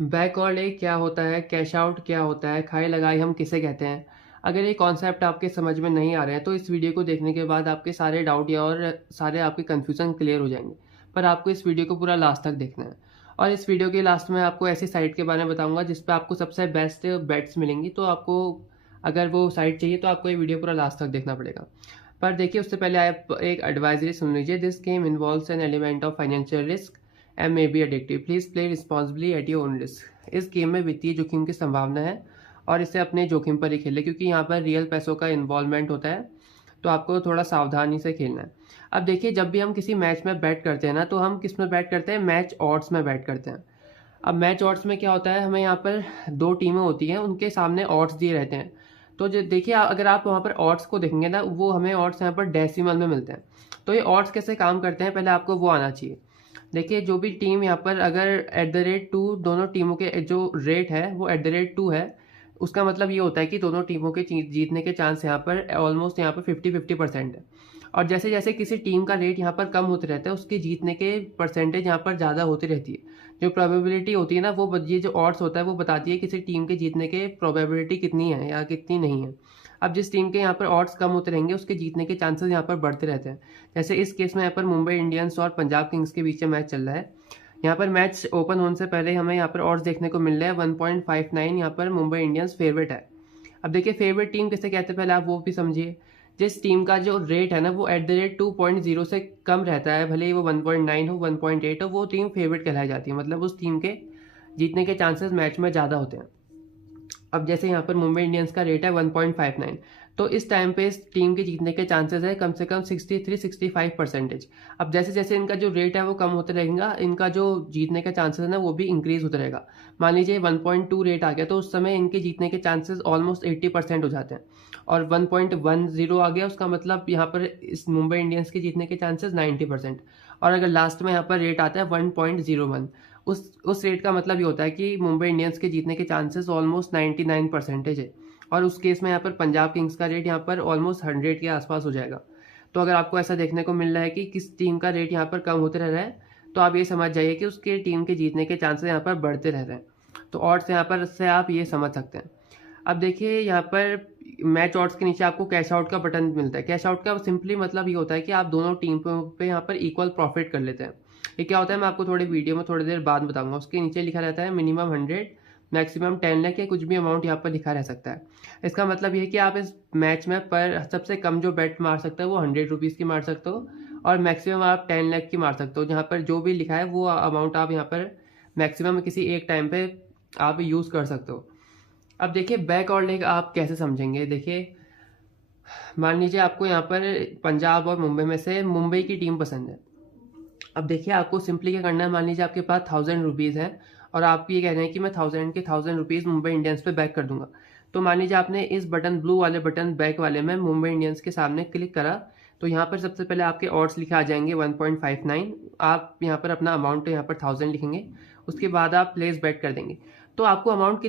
Back और leg क्या होता है, कैश आउट क्या होता है, खाई लगाई हम किसे कहते हैं। अगर ये कॉन्सेप्ट आपके समझ में नहीं आ रहे हैं तो इस वीडियो को देखने के बाद आपके सारे डाउट या और सारे आपके कन्फ्यूज़न क्लियर हो जाएंगे। पर आपको इस वीडियो को पूरा लास्ट तक देखना है। और इस वीडियो के लास्ट में आपको ऐसी साइट के बारे में बताऊंगा जिस पे आपको सबसे बेस्ट बेट्स मिलेंगी। तो आपको अगर वो साइट चाहिए तो आपको ये वीडियो पूरा लास्ट तक देखना पड़ेगा। पर देखिए उससे पहले आप एक एडवाइजरी सुन लीजिए। This game involves an element of financial risk and may be addictive. Please play responsibly at your own risk. इस गेम में वित्तीय जोखिम की संभावना है और इसे अपने जोखिम पर ही खेलें क्योंकि यहाँ पर रियल पैसों का इन्वॉल्वमेंट होता है। तो आपको थोड़ा सावधानी से खेलना है। अब देखिए जब भी हम किसी मैच में बैट करते हैं ना तो हम किस में बैट करते हैं, मैच ऑड्स में बैट करते हैं। अब मैच ऑड्स में क्या होता है, हमें यहाँ पर दो टीमें होती हैं, उनके सामने ऑड्स दिए रहते हैं। तो जो देखिए अगर आप वहाँ पर ऑड्स को देखेंगे ना, वो हमें ऑड्स यहाँ पर डेसिमल में मिलते हैं। तो ये ऑड्स कैसे काम करते हैं पहले आपको वो आना चाहिए। देखिए जो भी टीम यहाँ पर अगर @2 दोनों टीमों के जो रेट है वो @2 है, उसका मतलब ये होता है कि दोनों टीमों के जीतने के चांस यहाँ पर ऑलमोस्ट यहाँ पर 50-50% है। और जैसे जैसे किसी टीम का रेट यहाँ पर कम होते रहता है उसके जीतने के परसेंटेज यहाँ पर ज़्यादा होती रहती है। जो प्रोबेबिलिटी होती है ना वो ये जो ऑड्स होता है वो बताती है किसी टीम के जीतने के प्रोबेबिलिटी कितनी है या कितनी नहीं है। अब जिस टीम के यहाँ पर ऑड्स कम होते रहेंगे उसके जीतने के चांसेस यहाँ पर बढ़ते रहते हैं। जैसे इस केस में यहाँ पर मुंबई इंडियंस और पंजाब किंग्स के बीच में मैच चल रहा है। यहाँ पर मैच ओपन होने से पहले हमें यहाँ पर ऑड्स देखने को मिल रहा है 1.59। यहाँ पर मुंबई इंडियंस फेवरेट है। अब देखिए फेवरेट टीम किसे कहते हैं पहले आप वो भी समझिए। जिस टीम का जो रेट है ना वो @2.0 से कम रहता है, भले ही वो 1.9 हो 1.8 हो, वो टीम फेवरेट कहलाई जाती है। मतलब उस टीम के जीतने के चांसेस मैच में ज़्यादा होते हैं। अब जैसे यहाँ पर मुंबई इंडियंस का रेट है 1.59, तो इस टाइम पे इस टीम के जीतने के चांसेस है कम से कम 63-65%। अब जैसे जैसे इनका जो रेट है वो कम होता रहेगा, इनका जो जीतने का चांसेस है ना वो भी इंक्रीज होता रहेगा। मान लीजिए 1.2 रेट आ गया तो उस समय इनके जीतने के चांसेस ऑलमोस्ट 80% हो जाते हैं। और 1.10 आ गया उसका मतलब यहाँ पर इस मुंबई इंडियंस के जीतने के चांसेस 90%। और अगर लास्ट में यहाँ पर रेट आता है 1.01, उस रेट का मतलब ये होता है कि मुंबई इंडियंस के जीतने के चांसेस ऑलमोस्ट 99% है। और उस केस में यहाँ पर पंजाब किंग्स का रेट यहाँ पर ऑलमोस्ट 100 के आसपास हो जाएगा। तो अगर आपको ऐसा देखने को मिल रहा है कि किस टीम का रेट यहाँ पर कम होते रह रहा है तो आप ये समझ जाइए कि उसके टीम के जीतने के चांसेस यहाँ पर बढ़ते रह रहे हैं। तो ऑड्स यहाँ पर से आप ये समझ सकते हैं। अब देखिए यहाँ पर मैच ऑड्स के नीचे आपको कैश आउट का बटन मिलता है। कैश आउट का सिंपली मतलब ये होता है कि आप दोनों टीम पे यहाँ पर इक्वल प्रॉफिट कर लेते हैं। ये क्या होता है मैं आपको थोड़ी वीडियो में थोड़ी देर बाद बताऊंगा। उसके नीचे लिखा रहता है मिनिमम 100, मैक्सिमम 10 लाख या कुछ भी अमाउंट यहाँ पर लिखा रह सकता है। इसका मतलब ये है कि आप इस मैच में पर सबसे कम जो बेट मार सकते हो वो 100 रुपीज़ की मार सकते हो और मैक्सिमम आप 10 लाख की मार सकते हो। जहाँ पर जो भी लिखा है वो अमाउंट आप यहाँ पर मैक्सिमम किसी एक टाइम पे आप यूज़ कर सकते हो। अब देखिए बैक और लेग आप कैसे समझेंगे। देखिए मान लीजिए आपको यहाँ पर पंजाब और मुंबई में से मुंबई की टीम पसंद है। अब देखिए आपको सिंपली क्या करना है, मान लीजिए आपके पास 1000 रुपीज़ है और आप ये कह रहे हैं कि मैं 1000 रुपीज़ मुंबई इंडियंस पे बैक कर दूंगा। तो मान लीजिए आपने इस बटन ब्लू वाले बटन बैक वाले में मुंबई इंडियंस के सामने क्लिक करा तो यहाँ पर सबसे पहले आपके ऑड्स लिखे आ जाएंगे 1.59। आप यहाँ पर अपना अमाउंट यहाँ पर 1000 लिखेंगे, उसके बाद आप प्लेस बैक कर देंगे। तो आपको अमाउंट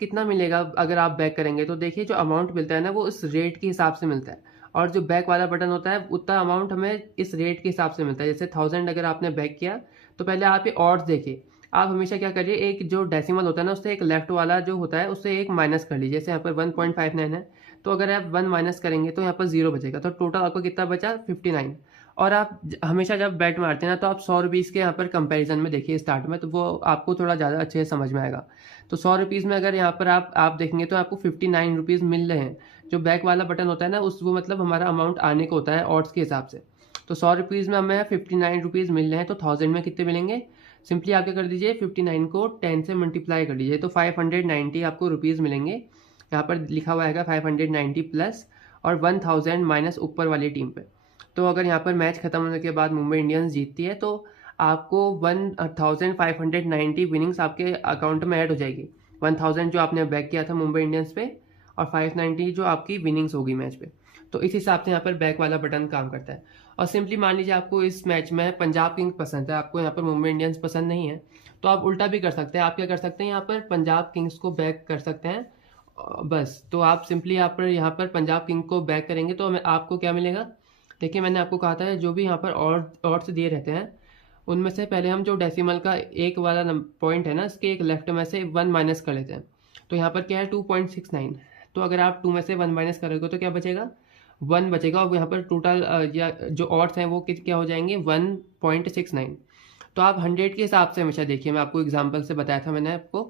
कितना मिलेगा अगर आप बैक करेंगे। तो देखिए जो अमाउंट मिलता है ना वो इस रेट के हिसाब से मिलता है और जो बैक वाला बटन होता है उतना अमाउंट हमें इस रेट के हिसाब से मिलता है। जैसे 1000 अगर आपने बैक किया तो पहले आप ये ऑड्स देखिए। आप हमेशा क्या करिए, एक जो डेसिमल होता है ना उससे एक लेफ्ट वाला जो होता है उससे एक माइनस कर लीजिए। जैसे यहाँ पर 1.59 है तो अगर आप 1 माइनस करेंगे तो यहाँ पर 0 बचेगा, तो टोटल आपको कितना बचा 59। और आप हमेशा जब बैट मारते हैं ना तो आप 100 रुपीज़ के यहाँ पर कंपैरिजन में देखिए स्टार्ट में, तो वो आपको थोड़ा ज़्यादा अच्छे से समझ में आएगा। तो 100 रुपीज़ में अगर यहाँ पर आप देखेंगे तो आपको 59 रुपीज़ मिल रहे हैं। जो बैक वाला बटन होता है ना उस वो मतलब हमारा अमाउंट आने को होता है ऑड्स के हिसाब से। तो 100 रुपीज़ में हमें 59 रुपीज़ मिल रहे हैं तो 1000 में कितने मिलेंगे। सिंपली आप क्या कर दीजिए 59 को 10 से मल्टीप्लाई कर दीजिए तो 590 आपको रुपीज़ मिलेंगे। यहाँ पर लिखा हुआ है 590 प्लस और 1000 माइनस ऊपर वाली टीम पे। तो अगर यहाँ पर मैच खत्म होने के बाद मुंबई इंडियंस जीतती है तो आपको 1590 विनिंग्स आपके अकाउंट में ऐड हो जाएगी। 1000 जो आपने बैक किया था मुंबई इंडियंस पे और 590 जो आपकी विनिंग्स होगी मैच पे। तो इस हिसाब से यहाँ पर बैक वाला बटन काम करता है। और सिंपली मान लीजिए आपको इस मैच में पंजाब किंग्स पसंद है, आपको यहाँ पर मुंबई इंडियंस पसंद नहीं है, तो आप उल्टा भी कर सकते हैं। आप क्या कर सकते हैं, यहाँ पर पंजाब किंग्स को बैक कर सकते हैं बस। तो आप सिंपली यहाँ पर पंजाब किंग को बैक करेंगे तो आपको क्या मिलेगा। देखिए मैंने आपको कहा था जो भी यहाँ पर ऑड्स दिए रहते हैं उनमें से पहले हम जो डेसिमल का एक वाला पॉइंट है ना, इसके एक लेफ्ट में से 1 माइनस कर लेते हैं। तो यहाँ पर क्या है 2.69। तो अगर आप 2 में से 1 माइनस करोगे तो क्या बचेगा, 1 बचेगा। और यहाँ पर टोटल या जो ऑड्स हैं वो क्या हो जाएंगे, 1.69। तो आप 100 के हिसाब से हमेशा देखिए, मैं आपको एग्जाम्पल से बताया था मैंने आपको।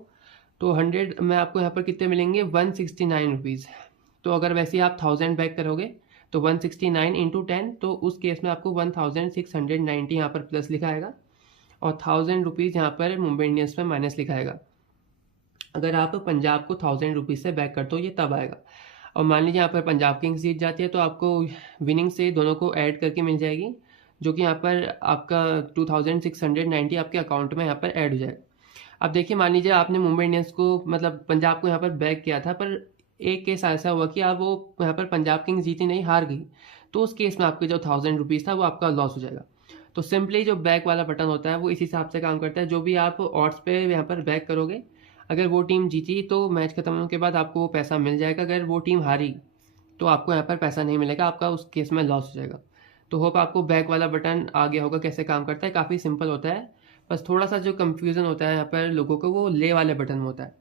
तो 100 में आपको यहाँ पर कितने मिलेंगे, 169 रुपीज़। तो अगर वैसे ही आप 1000 बैक करोगे तो 169 इंटू 10, तो उस केस में आपको 1690 यहाँ पर प्लस लिखा आएगा और 1000 रुपीज़ यहाँ पर मुंबई इंडियंस में माइनस लिखा आएगा। अगर आप पंजाब को 1000 रुपीज़ से बैक करते हो ये तब आएगा। और मान लीजिए यहाँ पर पंजाब किंग्स जीत जाती है तो आपको विनिंग से दोनों को ऐड करके मिल जाएगी, जो कि यहाँ पर आपका 2690 आपके अकाउंट में यहाँ पर ऐड हो जाएगा। अब देखिए, मान लीजिए आपने मुंबई इंडियंस को मतलब पंजाब को यहाँ पर बैक किया था, पर एक केस ऐसा हुआ कि आप वो यहाँ पर पंजाब किंग्स जीती नहीं, हार गई। तो उस केस में आपके जो 1000 रुपीज़ था वो आपका लॉस हो जाएगा। तो सिंपली जो बैक वाला बटन होता है वो इस हिसाब से काम करता है, जो भी आप ऑड्स पे यहाँ पर बैक करोगे, अगर वो टीम जीती तो मैच खत्म होने के बाद आपको वो पैसा मिल जाएगा। अगर वो टीम हारी तो आपको यहाँ पर पैसा नहीं मिलेगा, आपका उस केस में लॉस हो जाएगा। तो होप आपको बैक वाला बटन आ गया होगा कैसे काम करता है। काफ़ी सिंपल होता है, बस थोड़ा सा जो कंफ्यूजन होता है यहाँ पर लोगों को वो ले वाले बटन में होता है।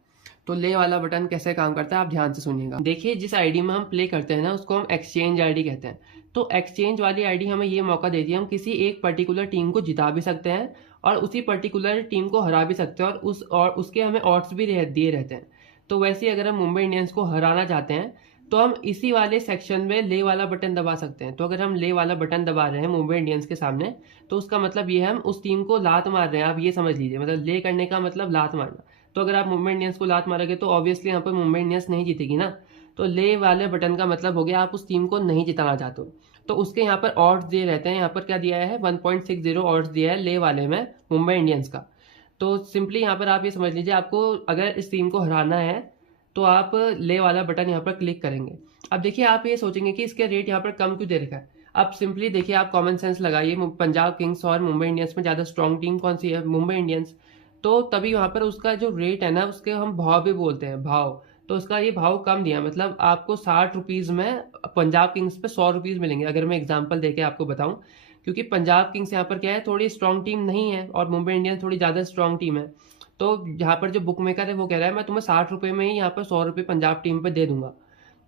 तो ले वाला बटन कैसे काम करता है आप ध्यान से सुनिएगा। देखिए, जिस आईडी में हम प्ले करते हैं ना उसको हम एक्सचेंज आईडी कहते हैं। तो एक्सचेंज वाली आईडी हमें ये मौका देती है हम किसी एक पर्टिकुलर टीम को जिता भी सकते हैं और उसी पर्टिकुलर टीम को हरा भी सकते हैं, और उसके हमें ऑड्स भी दिए रहते हैं। तो वैसे ही अगर हम मुंबई इंडियंस को हराना चाहते हैं तो हम इसी वाले सेक्शन में ले वाला बटन दबा सकते हैं। तो अगर हम ले वाला बटन दबा रहे हैं मुंबई इंडियंस के सामने, तो उसका मतलब ये है हम उस टीम को लात मार रहे हैं। आप ये समझ लीजिए, मतलब ले करने का मतलब लात मारना। तो अगर आप मुंबई इंडियंस को लात मारोगे तो ऑब्वियसली यहाँ पर मुंबई इंडियंस नहीं जीतेगी ना। तो ले वाले बटन का मतलब हो गया आप उस टीम को नहीं जिताना चाहते हो। तो उसके यहाँ पर ऑड्स दिए रहते हैं। यहाँ पर क्या दिया है, 1.60 ऑड्स दिया है ले वाले में मुंबई इंडियंस का। तो सिंपली यहाँ पर आप ये समझ लीजिए, आपको अगर इस टीम को हराना है तो आप ले वाला बटन यहाँ पर क्लिक करेंगे। अब देखिए, आप ये सोचेंगे कि इसके रेट यहाँ पर कम क्यों दे रखा है। आप सिंपली देखिए, आप कॉमन सेंस लगाइए, पंजाब किंग्स और मुंबई इंडियंस में ज़्यादा स्ट्रॉन्ग टीम कौन सी है, मुंबई इंडियंस। तो तभी वहाँ पर उसका जो रेट है ना उसके हम भाव भी बोलते हैं, भाव। तो उसका ये भाव कम दिया, मतलब आपको 60 रुपीज़ में पंजाब किंग्स पे 100 रुपीज़ मिलेंगे। अगर मैं एग्जाम्पल देके आपको बताऊँ, क्योंकि पंजाब किंग्स यहाँ पर क्या है, थोड़ी स्ट्रॉन्ग टीम नहीं है और मुंबई इंडियंस थोड़ी ज़्यादा स्ट्रॉन्ग टीम है। तो यहाँ पर जो बुक मेकर है वो कह रहा है मैं तुम्हें 60 रुपये में ही यहाँ पर 100 रुपये पंजाब टीम पे दे दूंगा,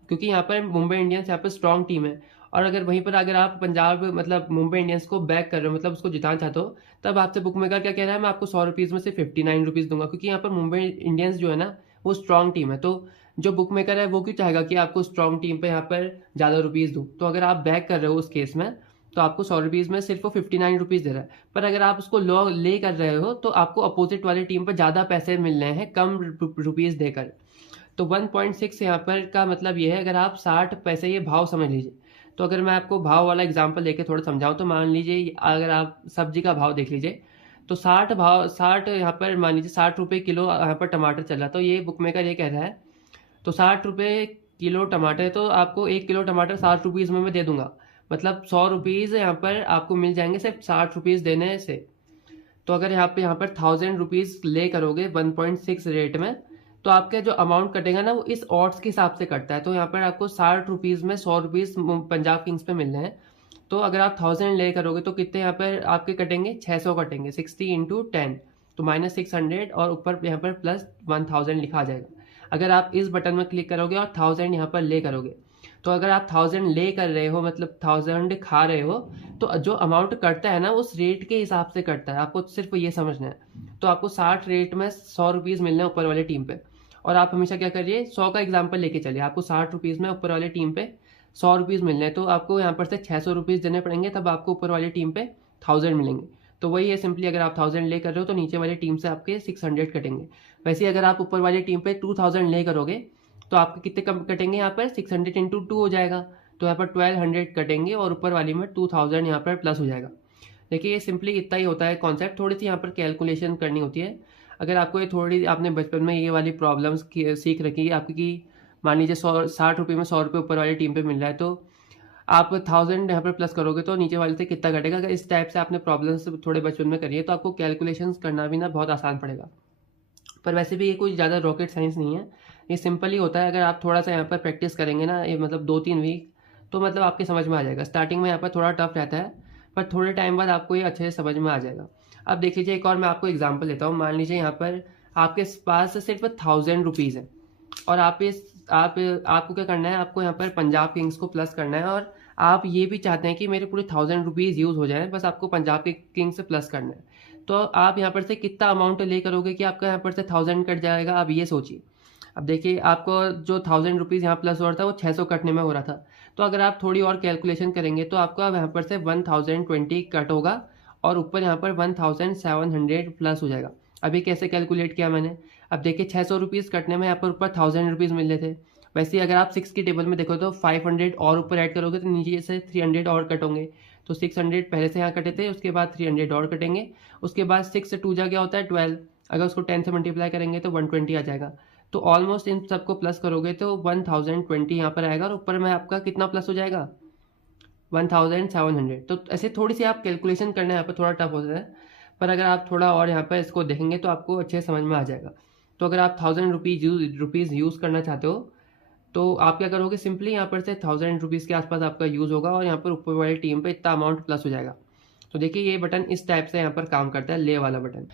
क्योंकि यहाँ पर मुंबई इंडियंस यहाँ पर स्ट्रॉन्ग टीम है। और अगर वहीं पर अगर आप पंजाब मतलब मुंबई इंडियंस को बैक कर रहे हो, मतलब उसको जिताना चाहते हो, तब आपसे बुक मेकर क्या कह रहा है, मैं आपको 100 रुपीज़ में से 59 रुपीज़ दूंगा, क्योंकि यहाँ पर मुंबई इंडियंस जो है ना वो स्ट्रॉन्ग टीम है। तो जो बुक मेकर है वो क्यों चाहेगा कि आपको स्ट्रॉन्ग टीम पे यहाँ पर ज़्यादा रुपीज़ दूँ। तो अगर आप बैक कर रहे हो उस केस में तो आपको 100 रुपीज़ में सिर्फ वो 59 रुपीज़ दे रहा है। पर अगर आप उसको ले कर रहे हो तो आपको अपोजिट वाली टीम पर ज़्यादा पैसे मिल रहे हैं कम रुपीज़ देकर। तो 1.6 यहाँ पर का मतलब ये है, अगर आप 60 पैसे ये भाव समझ लीजिए। तो अगर मैं आपको भाव वाला एग्जांपल लेके थोड़ा समझाऊं तो मान लीजिए अगर आप सब्जी का भाव देख लीजिए, तो 60 यहाँ पर मान लीजिए 60 रुपये किलो यहाँ पर टमाटर चल रहा, तो ये बुक मेकर ये कह रहा है तो 60 रुपये किलो टमाटर, तो आपको 1 किलो टमाटर 60 रुपीज़ में मैं दे दूंगा, मतलब 100 रुपीज़ यहाँ पर आपको मिल जाएंगे सिर्फ 60 रुपीज़ देने से। तो अगर यहाँ पर 1000 रुपीज़ ले करोगे 1.6 रेट में, तो आपका जो अमाउंट कटेगा ना वो इस ऑड्स के हिसाब से कटता है। तो यहाँ पर आपको 60 रुपीज़ में 100 रुपीज़ पंजाब किंग्स पे मिल रहे हैं। तो अगर आप 1000 ले करोगे तो कितने यहाँ पर आपके कटेंगे, 600 कटेंगे, 60 इंटू 10 तो -600 और ऊपर यहाँ पर प्लस 1000 लिखा आ जाएगा। अगर आप इस बटन में क्लिक करोगे और 1000 यहाँ पर ले करोगे, तो अगर आप 1000 ले कर रहे हो मतलब 1000 खा रहे हो, तो जो अमाउंट कटता है ना उस रेट के हिसाब से कटता है। आपको सिर्फ ये समझना है। तो आपको 60 रेट में 100 रुपीज़ मिलना है ऊपर वाले टीम पे, और आप हमेशा क्या करिए 100 का एग्जाम्पल लेके चलिए। आपको 60 रुपीज़ में ऊपर वाले टीम पे 100 रुपीज़ मिलने हैं, तो आपको यहाँ पर से 600 रुपीज़ देने पड़ेंगे, तब आपको ऊपर वाली टीम पे 1000 मिलेंगे। तो वही है सिंपली, अगर आप 1000 ले कर रहे हो तो नीचे वाली टीम से आपके 600 कटेंगे। वैसे ही अगर आप ऊपर वाली टीम पे 2000 ले करोगे तो आपके कितने कम कटेंगे, यहाँ पर 600 इंटू 2 हो जाएगा, तो यहाँ पर 1200 कटेंगे और ऊपर वाली में 2000 यहाँ पर प्लस हो जाएगा। देखिए, ये सिंपली इतना ही होता है कॉन्सेप्ट। थोड़ी सी यहाँ पर कैलकुलेशन करनी होती है। अगर आपको ये थोड़ी आपने बचपन में ये वाली प्रॉब्लम्स सीख रखी है आपकी, मान लीजिए 60 रुपये में 100 रुपये ऊपर वाली टीम पे मिल रहा है, तो आप 1000 यहाँ पर प्लस करोगे तो नीचे वाले से कितना घटेगा। अगर इस टाइप से आपने प्रॉब्लम्स थोड़े बचपन में करिए तो आपको कैलकुलेशन करना भी ना बहुत आसान पड़ेगा। पर वैसे भी ये कोई ज़्यादा रॉकेट साइंस नहीं है, ये सिंपल ही होता है। अगर आप थोड़ा सा यहाँ पर प्रैक्टिस करेंगे ना, ये मतलब 2-3 वीक, तो मतलब आपके समझ में आ जाएगा। स्टार्टिंग में यहाँ पर थोड़ा टफ रहता है, पर थोड़े टाइम बाद आपको ये अच्छे से समझ में आ जाएगा। अब देख लीजिए, एक और मैं आपको एग्जांपल देता हूँ। मान लीजिए यहाँ पर आपके पास सिर्फ 1000 रुपीज़ है और आपको क्या करना है, आपको यहाँ पर पंजाब किंग्स को प्लस करना है और आप ये भी चाहते हैं कि मेरे पूरे 1000 रुपीज़ यूज़ हो जाए, बस आपको पंजाब के किंग्स से प्लस करना है। तो आप यहाँ पर से कितना अमाउंट ले करोगे कि आपका यहाँ पर से 1000 कट जाएगा, आप ये सोचिए। अब देखिए, आपको जो 1000 रुपीज़ यहाँ प्लस हो रहा था वो 600 कटने में हो रहा था। तो अगर आप थोड़ी और कैलकुलेशन करेंगे तो आपका यहाँ पर से 1020 कट होगा और ऊपर यहाँ पर 1700 प्लस हो जाएगा। अभी कैसे कैलकुलेट किया मैंने, अब देखिए 600 रुपीज़ कटने में यहाँ पर ऊपर 1000 रुपीज़ मिल रहे थे। वैसे ही अगर आप 6 की टेबल में देखो तो 500 और ऊपर ऐड करोगे तो नीचे से 300 और कट होंगे। तो 600 पहले से यहाँ कटे थे, उसके बाद 300 और कटेंगे, उसके बाद 6 से 2 जा क्या होता है 12, अगर उसको 10 से मल्टीप्लाई करेंगे तो 120 आ जाएगा। तो ऑलमोस्ट इन सबको प्लस करोगे तो 1020 यहाँ पर आएगा और ऊपर में आपका कितना प्लस हो जाएगा 1700। तो ऐसे थोड़ी सी आप कैलकुलेशन करना यहाँ पर थोड़ा टफ होता है, पर अगर आप थोड़ा और यहाँ पर इसको देखेंगे तो आपको अच्छे समझ में आ जाएगा। तो अगर आप 1000 रुपीज़ यूज़ करना चाहते हो तो आप क्या करोगे, सिंपली यहाँ पर से 1000 रुपीज़ के आसपास आपका यूज़ होगा और यहाँ पर ऊपर वाली टीम पे इतना अमाउंट प्लस हो जाएगा। तो देखिए, ये बटन इस टाइप से यहाँ पर काम करता है, ले वाला बटन।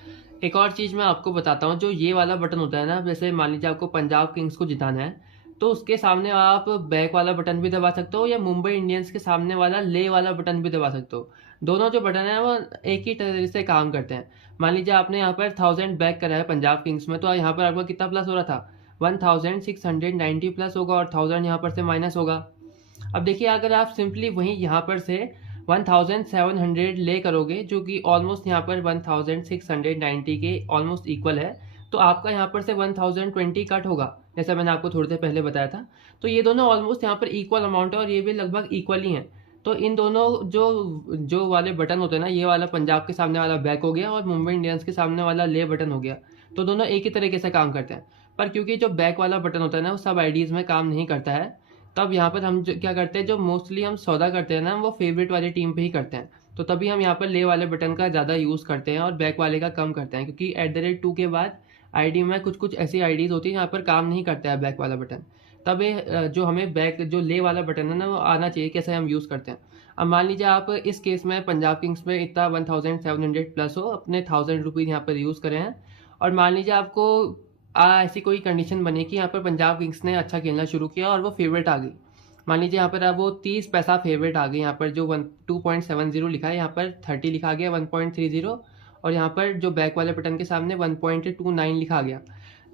एक और चीज़ मैं आपको बताता हूँ, जो ये वाला बटन होता है ना, जैसे मान लीजिए आपको पंजाब किंग्स को जिताना है तो उसके सामने आप बैक वाला बटन भी दबा सकते हो या मुंबई इंडियंस के सामने वाला ले वाला बटन भी दबा सकते हो। दोनों जो बटन है वो एक ही तरह से काम करते हैं। मान लीजिए आपने यहाँ पर 1000 बैक करा है पंजाब किंग्स में, तो यहाँ पर आपका कितना प्लस हो रहा था 1690 प्लस होगा और 1000 यहाँ पर से माइनस होगा। अब देखिए, अगर आप सिंपली वहीं यहाँ पर से 1700 ले करोगे जो कि ऑलमोस्ट यहाँ पर 1690 के ऑलमोस्ट इक्वल है, तो आपका यहाँ पर से 1020 कट होगा, जैसा मैंने आपको थोड़ी देर पहले बताया था। तो ये दोनों ऑलमोस्ट यहाँ पर इक्वल अमाउंट है और ये भी लगभग इक्वल ही है। तो इन दोनों जो वाले बटन होते हैं ना, ये वाला पंजाब के सामने वाला बैक हो गया और मुंबई इंडियंस के सामने वाला ले बटन हो गया, तो दोनों एक ही तरीके से काम करते हैं। पर क्योंकि जो बैक वाला बटन होता है ना वो सब आईडीज़ में काम नहीं करता है, तब यहाँ पर हम क्या करते हैं, जो मोस्टली हम सौदा करते हैं ना वो फेवरेट वाली टीम पे ही करते हैं। तो तभी हम यहाँ पर ले वाले बटन का ज़्यादा यूज़ करते हैं और बैक वाले का कम करते हैं, क्योंकि @2 के बाद आईडी में कुछ कुछ ऐसी आईडीज़ होती है यहाँ पर काम नहीं करता है बैक वाला बटन। तब ये जो हमें बैक जो ले वाला बटन है ना वो आना चाहिए, कैसे हम यूज़ करते हैं। अब मान लीजिए आप इस केस में पंजाब किंग्स में इतना 1700 प्लस हो, अपने 1000 रुपीज़ यहाँ पर यूज़ करें हैं और मान लीजिए आपको ऐसी कोई कंडीशन बनी कि यहाँ पर पंजाब किंग्स ने अच्छा खेलना शुरू किया और वो फेवरेट आ गई। मान लीजिए यहाँ पर अब वो 30 पैसा फेवरेट आ गई, यहाँ पर जो 2.70 लिखा है यहाँ पर 30 लिखा गया 1.30, और यहाँ पर जो बैक वाले बटन के सामने 1.29 लिखा गया।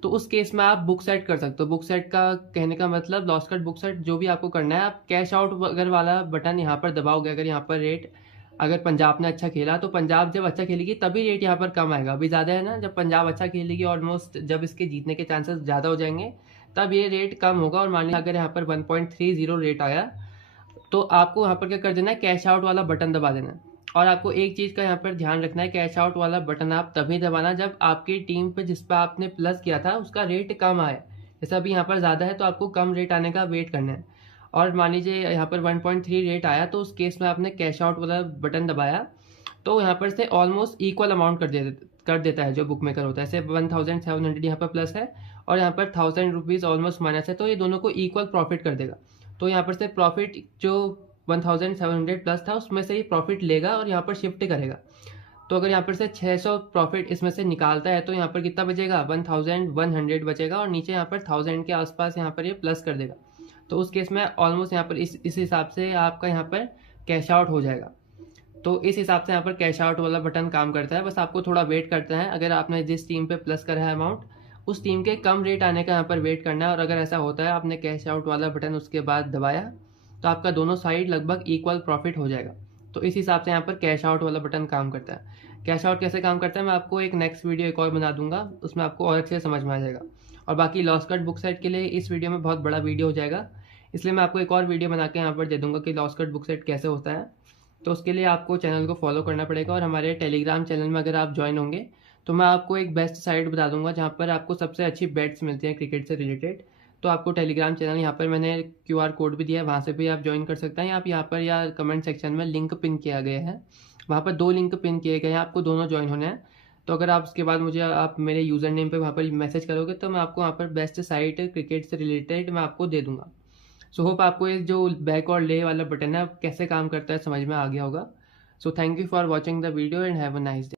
तो उस केस में आप बुक सेट कर सकते हो। बुक सेट का कहने का मतलब लॉस कट बुक सेट, जो भी आपको करना है, आप कैश आउट अगर वाला बटन यहाँ पर दबाओगे, अगर यहाँ पर रेट अगर पंजाब ने अच्छा खेला तो पंजाब जब अच्छा खेलेगी तभी रेट यहाँ पर कम आएगा। अभी ज़्यादा है ना, जब पंजाब अच्छा खेलेगी ऑलमोस्ट जब इसके जीतने के चांसेस ज़्यादा हो जाएंगे तब ये रेट कम होगा। और मान लीजिए अगर यहाँ पर 1.30 रेट आया तो आपको यहाँ पर क्या कर देना है, कैश आउट वाला बटन दबा देना है। और आपको एक चीज़ का यहाँ पर ध्यान रखना है, कैश आउट वाला बटन आप तभी दबाना जब आपकी टीम पे जिस पर आपने प्लस किया था उसका रेट कम आए। जैसे अभी यहाँ पर ज़्यादा है तो आपको कम रेट आने का वेट करना है। और मान लीजिए यहाँ पर 1.3 रेट आया तो उस केस में आपने कैश आउट वाला बटन दबाया तो यहाँ पर से ऑलमोस्ट इक्वल अमाउंट कर देता है जो बुक मेकर होता है। जैसे 1700 यहाँ पर प्लस है और यहाँ पर 1000 रुपीज़ ऑलमोस्ट माइनस है, तो ये दोनों को इक्वल प्रॉफिट कर देगा। तो यहाँ पर से प्रॉफिट जो 1700 प्लस था उसमें से ही प्रॉफिट लेगा और यहाँ पर शिफ्ट करेगा। तो अगर यहाँ पर से 600 प्रॉफिट इसमें से निकालता है तो यहाँ पर कितना बचेगा 1100 बचेगा और नीचे यहाँ पर 1000 के आसपास यहाँ पर ये प्लस कर देगा। तो उस केस में ऑलमोस्ट यहाँ पर इस हिसाब से आपका यहाँ पर कैश आउट हो जाएगा। तो इस हिसाब से यहाँ पर कैश आउट वाला बटन काम करता है। बस आपको थोड़ा वेट करना है, अगर आपने जिस टीम पे प्लस करा है अमाउंट उस टीम के कम रेट आने का यहाँ पर वेट करना है। और अगर ऐसा होता है आपने कैश आउट वाला बटन उसके बाद दबाया तो आपका दोनों साइड लगभग इक्वल प्रॉफिट हो जाएगा। तो इस हिसाब से यहाँ पर कैश आउट वाला बटन काम करता है। कैश आउट कैसे काम करता है मैं आपको एक नेक्स्ट वीडियो एक और बना दूंगा, उसमें आपको और अच्छे से समझ में आ जाएगा। और बाकी लॉस कट बुक सेट के लिए इस वीडियो में बहुत बड़ा वीडियो हो जाएगा, इसलिए मैं आपको एक और वीडियो बना के यहाँ पर दे दूंगा कि लॉस कट बुक सेट कैसे होता है। तो उसके लिए आपको चैनल को फॉलो करना पड़ेगा और हमारे टेलीग्राम चैनल में अगर आप ज्वाइन होंगे तो मैं आपको एक बेस्ट साइट बता दूंगा जहाँ पर आपको सबसे अच्छी बेट्स मिलती हैं क्रिकेट से रिलेटेड। तो आपको टेलीग्राम चैनल यहाँ पर मैंने QR कोड भी दिया है, वहाँ से भी आप ज्वाइन कर सकते हैं। आप यहाँ पर या कमेंट सेक्शन में लिंक पिन किया गया है, वहाँ पर 2 लिंक पिन किए गए हैं, आपको दोनों ज्वाइन होने हैं। तो अगर आप उसके बाद मुझे आप मेरे यूज़र नेम पर वहाँ पर मैसेज करोगे तो मैं आपको वहाँ पर बेस्ट साइट क्रिकेट से रिलेटेड मैं आपको दे दूँगा। सो होप आपको ये जो बैक और ले वाला बटन है कैसे काम करता है समझ में आ गया होगा। So thank you for watching the video and have a nice day.